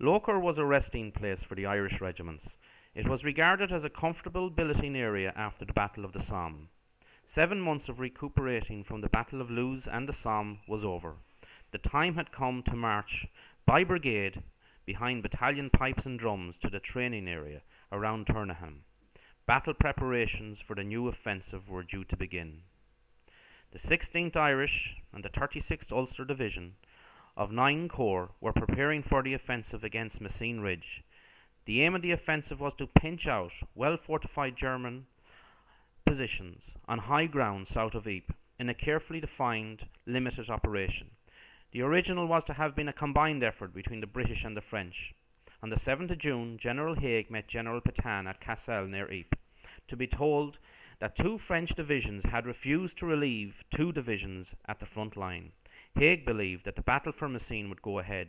Lochar was a resting place for the Irish regiments. It was regarded as a comfortable billeting area after the Battle of the Somme. 7 months of recuperating from the Battle of Loos and the Somme was over. The time had come to march by brigade behind battalion pipes and drums to the training area around Turnham. Battle preparations for the new offensive were due to begin. The 16th Irish and the 36th Ulster Division of 9 corps were preparing for the offensive against Messines Ridge. The aim of the offensive was to pinch out well-fortified German positions on high ground south of Ypres in a carefully defined, limited operation. The original was to have been a combined effort between the British and the French. On the 7th of June, General Haig met General Petain at Cassel near Ypres to be told that 2 French divisions had refused to relieve 2 divisions at the front line. Haig believed that the battle for Messines would go ahead.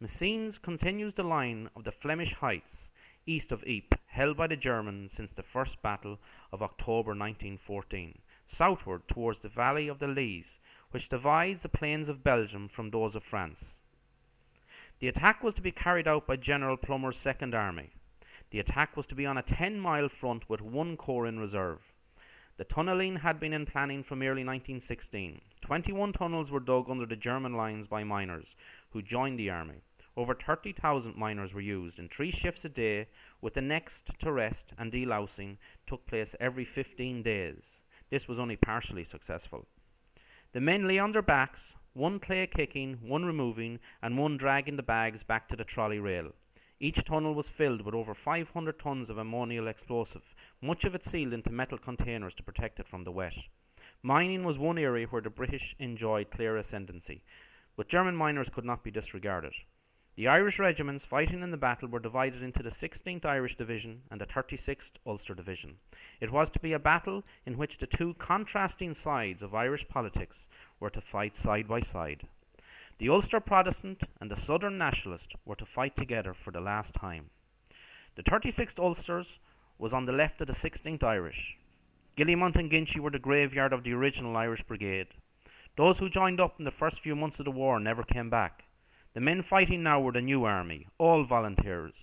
Messines continues the line of the Flemish Heights east of Ypres, held by the Germans since the First Battle of October 1914, southward towards the valley of the Lys, which divides the plains of Belgium from those of France. The attack was to be carried out by General Plummer's Second Army. The attack was to be on a 10-mile front with 1 corps in reserve. The tunnelling had been in planning from early 1916. 21 tunnels were dug under the German lines by miners who joined the army. Over 30,000 miners were used in 3 shifts a day, with the next to rest and delousing took place every 15 days. This was only partially successful. The men lay on their backs, 1 clay kicking, 1 removing, and 1 dragging the bags back to the trolley rail. Each tunnel was filled with over 500 tons of ammonium explosive, much of it sealed into metal containers to protect it from the wet. Mining was one area where the British enjoyed clear ascendancy, but German miners could not be disregarded. The Irish regiments fighting in the battle were divided into the 16th Irish Division and the 36th Ulster Division. It was to be a battle in which the 2 contrasting sides of Irish politics were to fight side by side. The Ulster Protestant and the Southern Nationalist were to fight together for the last time. The 36th Ulsters was on the left of the 16th Irish. Guillemont and Ginchy were the graveyard of the original Irish Brigade. Those who joined up in the first few months of the war never came back. The men fighting now were the new army, all volunteers.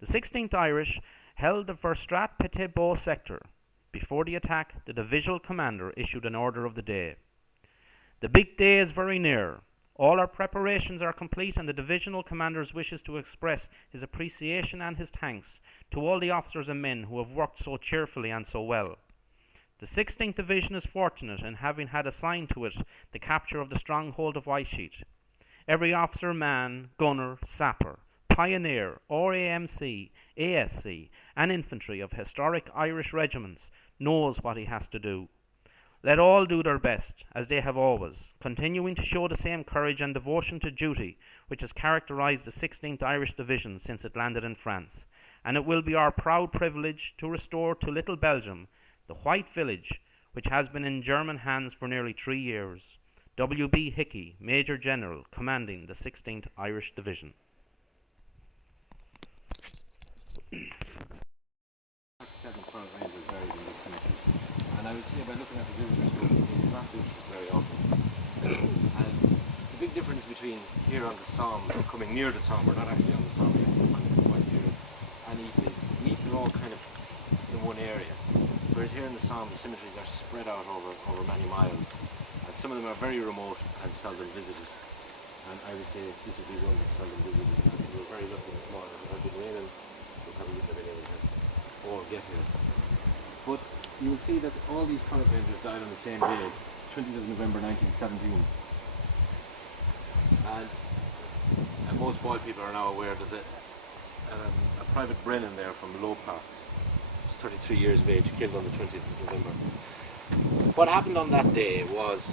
The 16th Irish held the Verstraete-Petit-Beau sector. Before the attack, the divisional commander issued an order of the day. The big day is very near. All our preparations are complete, and the divisional commander wishes to express his appreciation and his thanks to all the officers and men who have worked so cheerfully and so well. The 16th Division is fortunate in having had assigned to it the capture of the stronghold of Whitesheet. Every officer, man, gunner, sapper, pioneer, RAMC, ASC, and infantry of historic Irish regiments knows what he has to do. Let all do their best, as they have always, continuing to show the same courage and devotion to duty which has characterized the 16th Irish Division since it landed in France, and it will be our proud privilege to restore to Little Belgium the white village which has been in German hands for nearly 3 years. W.B. Hickey, Major General, commanding the 16th Irish Division. Connaught Rangers buried in this cemetery. And I would say by looking at the visitors book, it's not visited very often. And the big difference between here on the Somme, or coming near the Somme, we're not actually on the Somme yet, we're kind of quite near it, and Ypres is, they're all kind of in one area. Whereas here in the Somme, the cemeteries are spread out over many miles. And some of them are very remote and seldom visited. And I would say this would be one that's seldom visited. I think we're very lucky this morning. If it had been raining, we probably wouldn't have been able to all get here. But you will see that all these Connaught Rangers died on the same day, 20th of November 1917. And most Boyle people are now aware there's a Private Brennan there from Low Parks. He's 33 years of age, killed on the 20th of November. What happened on that day was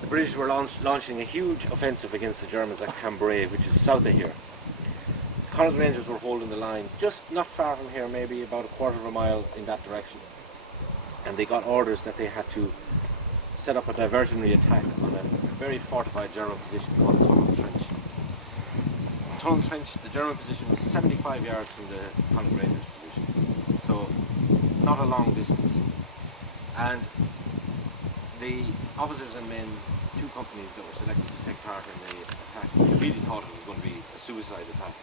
the British were launching a huge offensive against the Germans at Cambrai, which is south of here. The Connaught Rangers were holding the line just not far from here, maybe about a quarter of a mile in that direction. And they got orders that they had to set up a diversionary attack on a very fortified German position called Tunnel Trench. Tunnel Trench, the German position, was 75 yards from the Connaught Rangers position, so not a long distance. And the officers and men, two companies that were selected to take part in the attack, they really thought it was going to be a suicide attack.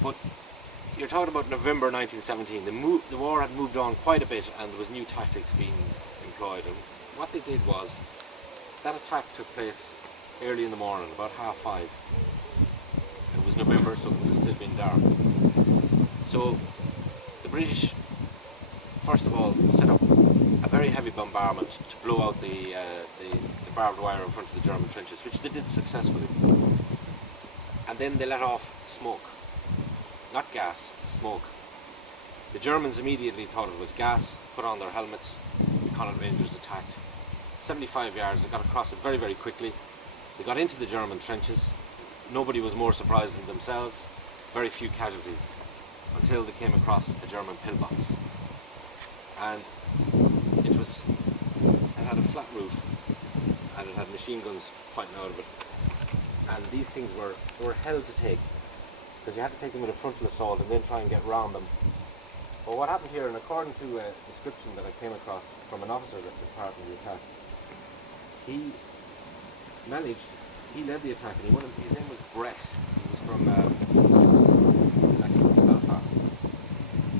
But you're talking about November 1917. The war had moved on quite a bit, and there was new tactics being employed. And what they did was, that attack took place early in the morning, about 5:30. It was November, so it would have still been dark. So the British, first of all, set up a very heavy bombardment to blow out the barbed wire in front of the German trenches, which they did successfully. And then they let off smoke. Not gas, smoke. The Germans immediately thought it was gas, put on their helmets. The Connaught Rangers attacked. 75 yards, they got across it very, very quickly. They got into the German trenches. Nobody was more surprised than themselves. Very few casualties, until they came across a German pillbox. And it had a flat roof, and it had machine guns pointing out of it. And these things were hell to take, because you had to take them with a frontal assault and then try and get round them. But what happened here, and according to a description that I came across from an officer that took part in the attack, he led the attack, and his name was Brett. He was from Belfast.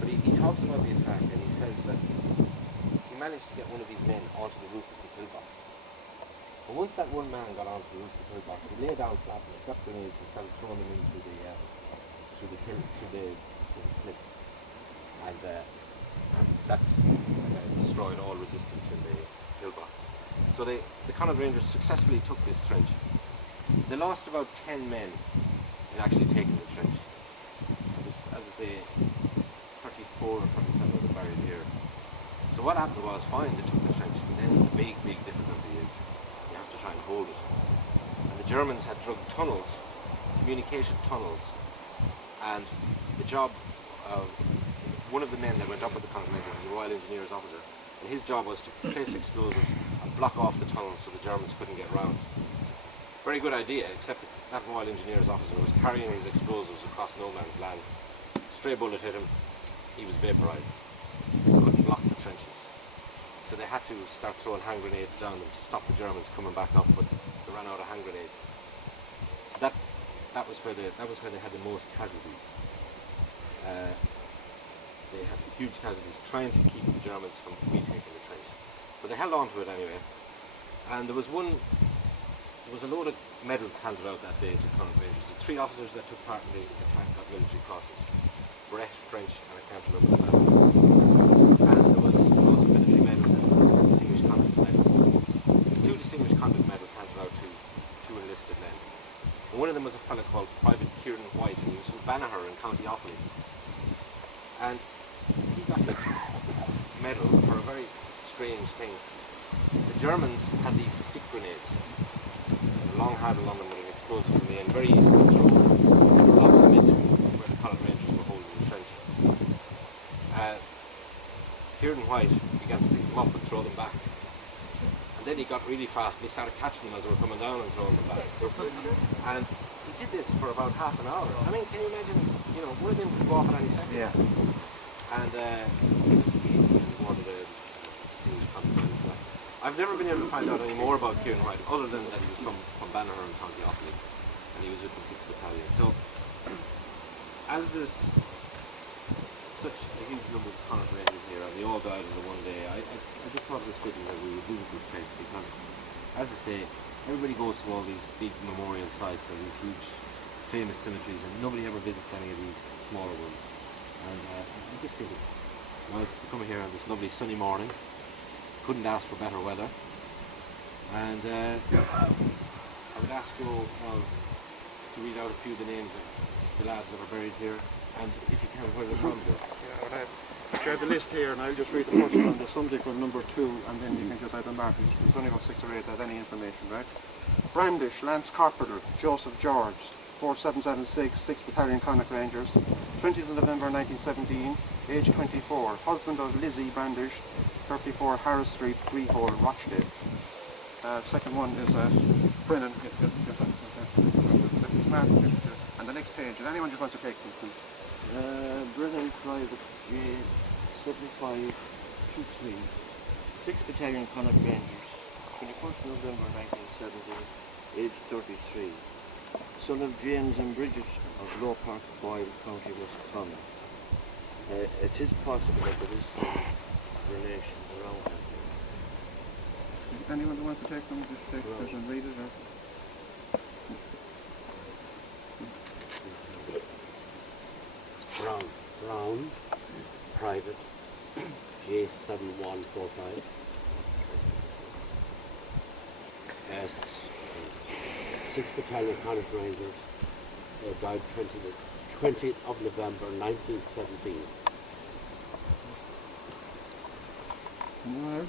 But he talks about the attack, and he says that he managed to get one of these men onto the roof of the pillbox. But once that one man got onto the roof of the pillbox, he lay down flat and got grenades and started throwing them into the slits. And that destroyed all resistance in the pillbox. So the Connaught Rangers successfully took this trench. They lost about 10 men in actually taking the trench. As I say, 34 or 37 of them buried here. So what happened was, fine, they took the trench, but then the big difficulty is you have to try and hold it. And the Germans had dug tunnels, communication tunnels, and the job of one of the men that went up with the Connaught Rangers was a Royal Engineers officer, and his job was to place explosives and block off the tunnels so the Germans couldn't get round. Very good idea, except that Royal Engineers officer was carrying his explosives across no man's land. Stray bullet hit him, he was vaporized. So he couldn't block the trenches. So they had to start throwing hand grenades down them to stop the Germans coming back up, but they ran out of hand grenades. So that was where they had the most casualties. They had huge casualties trying to keep the Germans from retaking the trench. But they held on to it anyway. And there was a load of medals handed out that day to Connaught Rangers. The 3 officers that took part in the attack got military crosses. Brett, French, and I can't remember the last. And there was loads of military medals and distinguished conduct medals. 2 distinguished conduct medals handed out to 2 enlisted men. And one of them was a fellow called Private Kieran White, and he was from Banagher in County Offaly. And he got this medal for a very strange thing. The Germans had these stick grenades, a long handle on them with an explosive in the end, very easy to throw. They were locked them into where the Connaught Rangers were holding the trench. Kieran White began to pick them up and throw them back. And then he got really fast and he started catching them as they were coming down and throwing them back. And he did this for about half an hour. I mean, can you imagine, one of them could go off at any second. Yeah. And he wanted a distinguished contribution. I've never been able to find out any more about Kieran White, other than that he was from Banagher in County Offaly, and he was with the 6th Battalion. So, as there's such a huge number of Connaught Rangers here, and they all died in the one day, I just thought it was fitting that we would visit this place, because, as I say, everybody goes to all these big memorial sites and these huge famous cemeteries, and nobody ever visits any of these smaller ones. And I just think it's nice to come here on this lovely sunny morning. Couldn't ask for better weather. And I would ask Joe to read out a few of the names of the lads that are buried here, and if you can, where they're from. Yeah, I have the list here, and I'll just read the first one, the subject one, number 2, and then you can just add the markings. There's only about 6 or 8 that any information, right? Brandish, Lance Corporal, Joseph George, 4776, 6th Battalion Connaught Rangers, 20th of November 1917, age 24, husband of Lizzie Brandish, 34 Harris Street, Freehold, Rochdale. Second one is Brennan. It's marked. And the next page, is anyone just wants to take this, please? Brennan Private J 7523, 6th Battalion Connaught Rangers, 21st November 1917, aged 33. Son of James and Bridget of Low Park, Boyle, County Roscommon. It is possible that there is some relation around that. Anyone that wants to take them, just take this and read it. Or? Brown, private, J7145. S, 6th Battalion Connaught Rangers, died 20th of November 1917. No,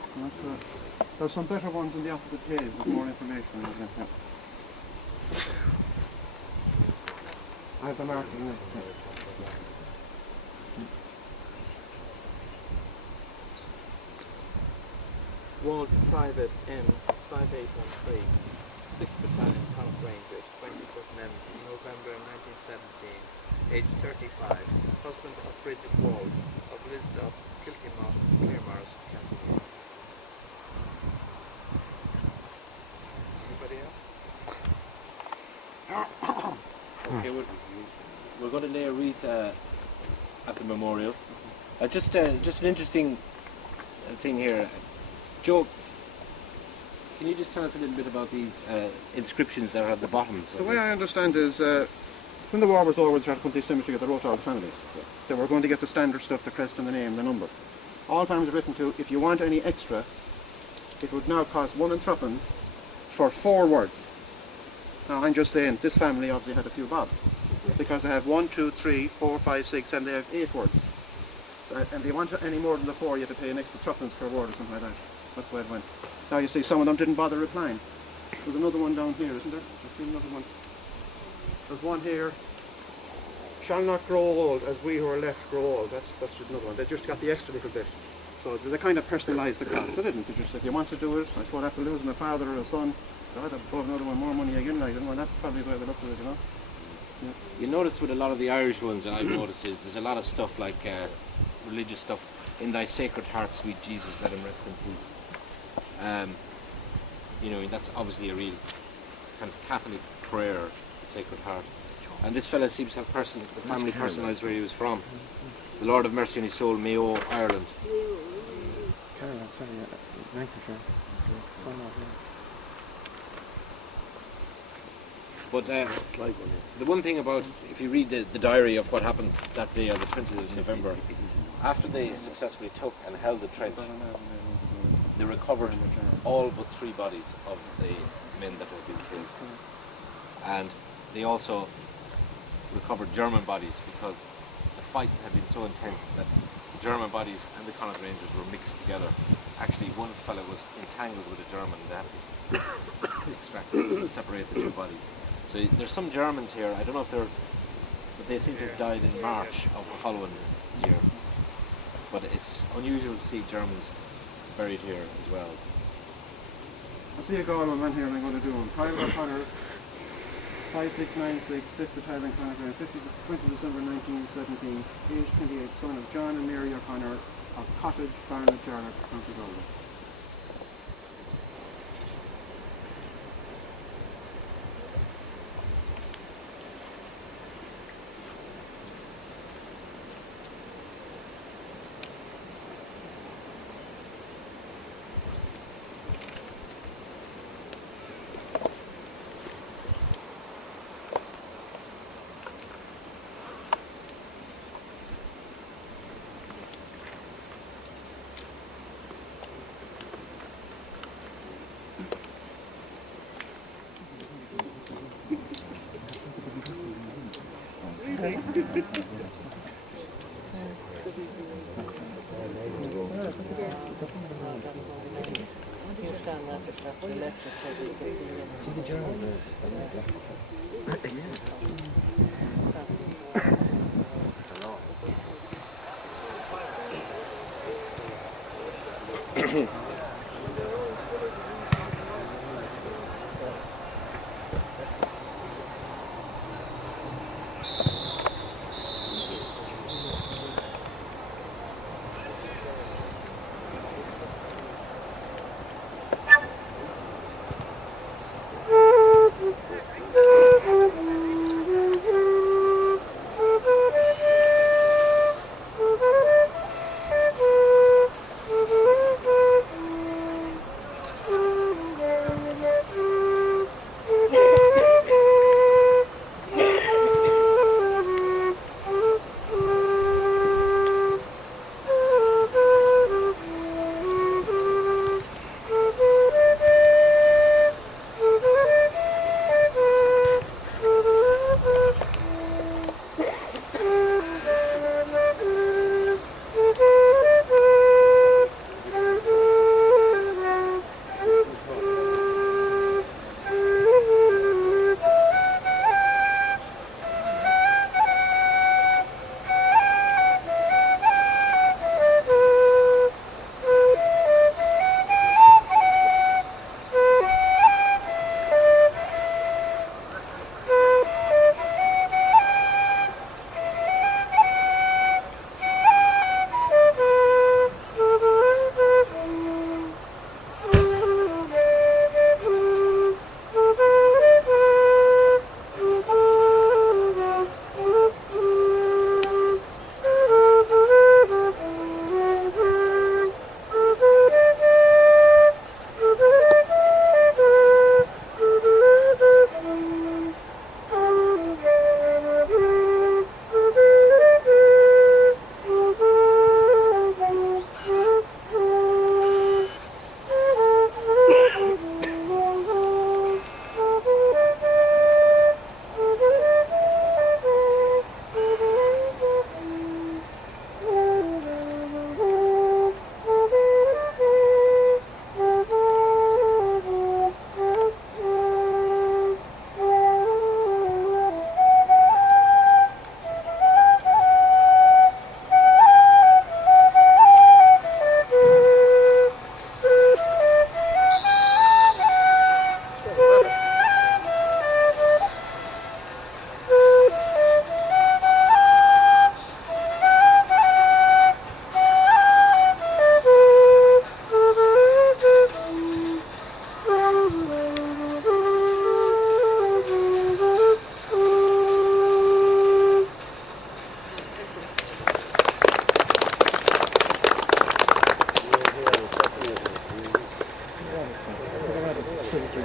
there's some better ones on the opposite page with more information. Yeah. I have the marking in it. Ward Private M 5813, 6th Battalion Connaught Rangers, 21st November 1917, age 35, husband of Bridget Wald, of Lisdorf, Kiltimore, Claremorris, County Meath. Anybody else? Okay, we're going to lay a wreath at the memorial. Just an interesting thing here. Joe, can you just tell us a little bit about these inscriptions that are at the bottoms? The way I understand is, when the war was over, they tried to put these cemetery together, wrote all the families. They were going to get the standard stuff, the crest and the name, the number. All families are written to, if you want any extra, it would now cost 1 and 3 for 4 words. Now I'm just saying, this family obviously had a few bob, because they have 1, 2, 3, 4, 5, 6, and they have 8 words. And if you want any more than the 4, you have to pay an extra 3 per word or something like that. That's the way it went. Now you see, some of them didn't bother replying. There's another one down here, isn't there? I see another one. There's one here. Shall not grow old as we who are left grow old. That's just another one. They just got the extra little bit. So they kind of personalised the cost. They didn't. They just, if you want to do it, I suppose after losing a father or a son, they had to put another one, more money again. Like, well, that's probably the way they looked at it, you know. Yeah. You notice with a lot of the Irish ones that I've noticed is there's a lot of stuff like religious stuff. In thy sacred heart, sweet Jesus, let him rest in peace. You know, that's obviously a real kind of Catholic prayer, Sacred Heart. And this fella seems to have the family personalised where he was from. The Lord have mercy on his soul, Mayo, Ireland. But the one thing about, if you read the diary of what happened that day on the 20th of November, after they successfully took and held the trench, they recovered all but 3 bodies of the men that had been killed. And they also recovered German bodies because the fight had been so intense that the German bodies and the Connaught Rangers were mixed together. Actually, one fellow was entangled with a German. They had to extract and separate the 2 bodies. So there's some Germans here. I don't know if but they seem to have died in March of the following year. But it's unusual to see Germans buried here as well. I see a Galway man here and I'm going to do him. Private O'Connor, 5696, 5th Battalion Connaught Rangers, 20 December 1917, age 28, son of John and Mary O'Connor of Cottage, Barnet, Jarlath, County Galway.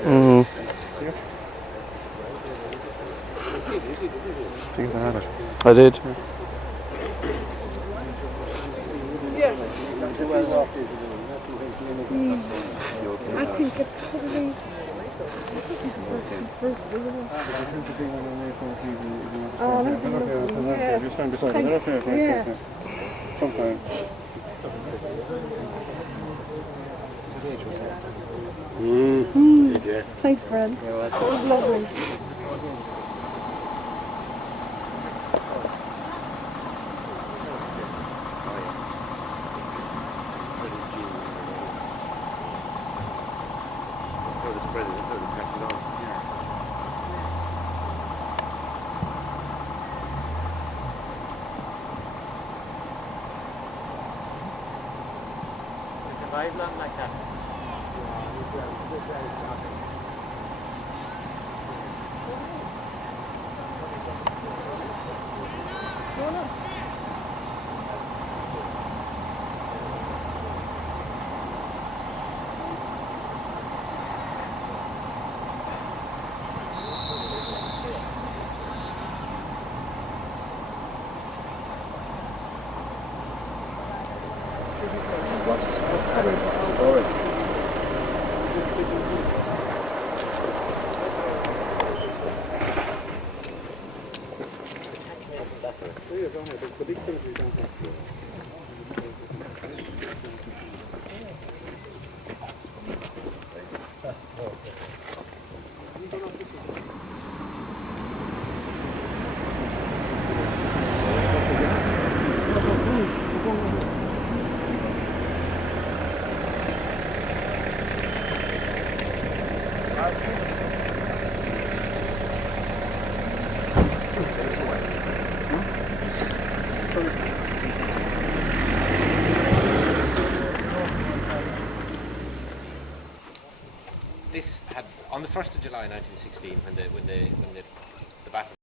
Mm. I did. I think it's probably Sometimes. Thanks, Fred. That was lovely. Like that. The big things we don't have. This had on the 1st of July 1916, when the battle